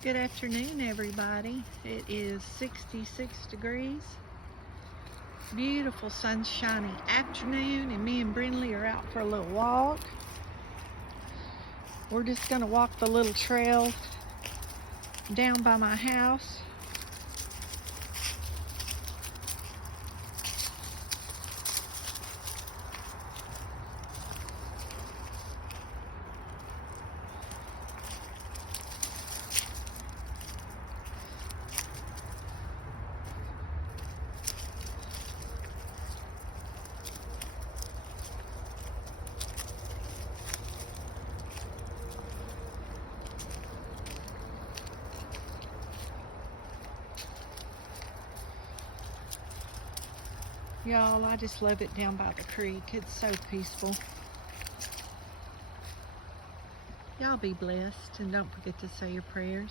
Good afternoon, everybody. It is 66 degrees. Beautiful sunshiny afternoon, and me and Brindley are out for a little walk. We're just going to walk the little trail down by my house. Y'all, I just love it down by the creek. It's so peaceful. Y'all be blessed, and don't forget to say your prayers.